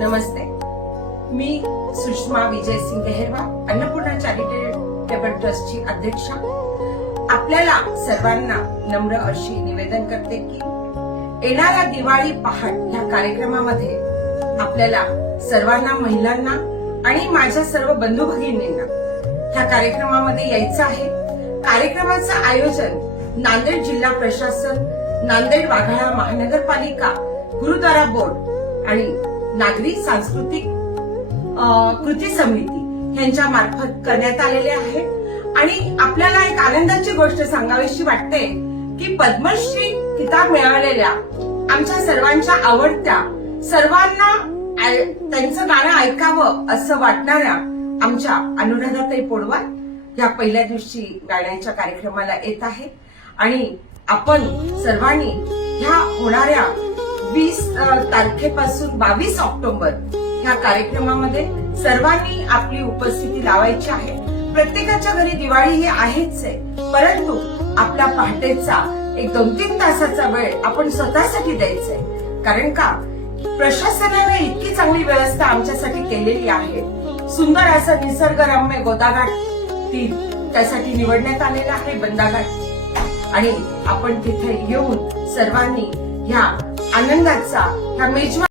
नमस्ते. मी सुषमा विजय सिंग गेहरवा अन्नपूर्णा चॅरिटेबल ट्रस्टची अध्यक्ष. आपल्याला सर्वांना नम्र अशी निवेदन करते की येणाऱ्या दिवाळी पहाट या कार्यक्रमामध्ये आपल्याला सर्वांना महिलांना आणि माझ्या सर्व बंधू भगिनींना ह्या कार्यक्रमामध्ये यायचं आहे. कार्यक्रमाचं आयोजन नांदेड जिल्हा प्रशासन नांदेड वाघाळा महानगरपालिका गुरुद्वारा बोर्ड आणि नागरी सांस्कृतिक कृती समिती यांच्या मार्फत करण्यात आलेले आहे. आणि आपल्याला एक आनंदाची गोष्ट सांगावीशी वाटते की पद्मश्री किताब मिळालेल्या आमच्या सर्वांच्या आवडत्या सर्वांना त्यांचं गाणं ऐकावं असं वाटणाऱ्या आमच्या अनुराधाताई पोडवार या पहिल्या दिवशी गाण्याच्या कार्यक्रमाला येत आहे. आणि आपण सर्वांनी ह्या होणाऱ्या वीस तारखेपासून बावीस ऑक्टोबर ह्या कार्यक्रमामध्ये सर्वांनी आपली उपस्थिती लावायची आहे. प्रत्येकाच्या घरी दिवाळी ही आहेच आहे परंतु आपला पहाटेचा एक दोन तीन तासाचा वेळ आपण स्वतःसाठी द्यायचंय कारण का? प्रशासनाने इतकी चांगली व्यवस्था आमच्यासाठी केलेली आहे. सुंदर असं निसर्गरम्य गोदाघाट ती त्यासाठी निवडण्यात आलेला आहे बंदाघाट. आणि आपण तिथे येऊन सर्वांनी ह्या आनंदाचा ह्या मेजवा